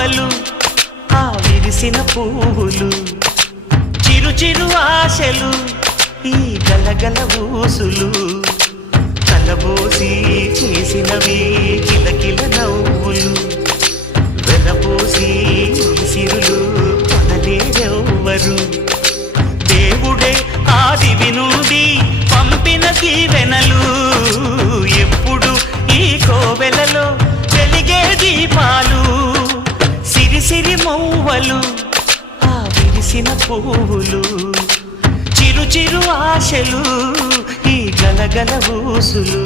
మౌవలు ఆ విరిసిన పువ్వులు చిరు చిరు ఆశలు ఈ గలగల ఊసులు కలబోసి చేసినవి కిలకిల నవ్వులు వెలబోసి సిరులు కొనలేరెవ్వరు దేవుడే ఆదివి నుండి పంపిన దీవెనలు ఎప్పుడు ఈ కోవెలలో వెలిగే దీపాలు సిరి సిరి మౌవలు ఆ విరిసిన పువ్వులు చిరు చిరు ఆశలు ఈ గలగల ఊసులు